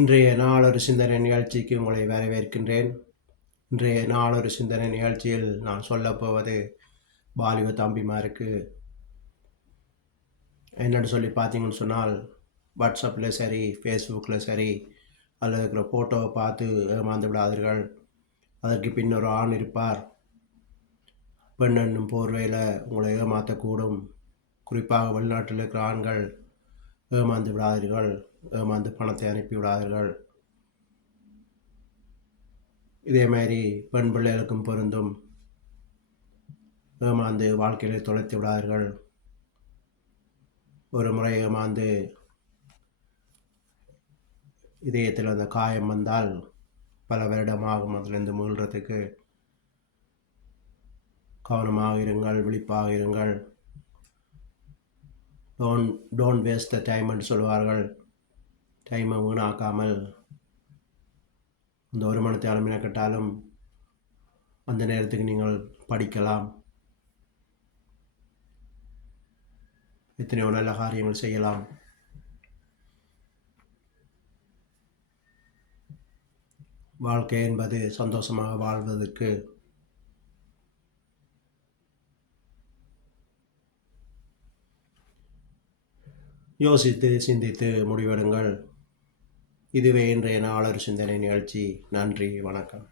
இன்றைய நாளொரு சிந்தனை நிகழ்ச்சிக்கு உங்களை வரவேற்கின்றேன். இன்றைய நாளொரு சிந்தனை நிகழ்ச்சியில் நான் சொல்லப்போவது வாலிப தம்பிமாருக்கு என்னென்னு சொல்லி பார்த்தீங்கன்னு சொன்னால், வாட்ஸ்அப்பில் சரி, ஃபேஸ்புக்கில் சரி, அதில் இருக்கிற ஃபோட்டோவை பார்த்து ஏமாந்து விடாதீர்கள். அதற்கு பின் ஒரு ஆண் இருப்பார். பெண் என்னும் போர்வையில் உங்களை ஏமாற்றக்கூடும். குறிப்பாக வெளிநாட்டில் இருக்கிற ஆண்கள் ஏமாந்து விடாதீர்கள். ஏமாந்து பணத்தை அனுப்பி விடாதீர்கள். இதே மாதிரி பெண் பிள்ளைகளுக்கும் பொருந்தும். ஏமாந்து வாழ்க்கையில் தொலைத்து விடாதீர்கள். ஒரு முறை ஏமாந்து இதயத்தில் அந்த காயம் வந்தால் பல வருடமாகும் அதிலிருந்து மீள்றதுக்கு. கவனமாக இருங்கள், விழிப்பாக இருங்கள். டோன்ட் வேஸ்ட் த டைம் என்று சொல்வார்கள். டைமை வீணாக்காமல் இந்த ஒரு மணி நேரம் மெனக்கெட்டாலும் அந்த நேரத்துக்கு நீங்கள் படிக்கலாம். எத்தனையோ நல்ல காரியங்கள் செய்யலாம். வாழ்க்கை என்பது சந்தோஷமாக வாழ்வதற்கு யோசித்து சிந்தித்து முடிவெடுங்கள். இதுவே இன்றைய நாளொரு சிந்தனை நிகழ்ச்சி. நன்றி, வணக்கம்.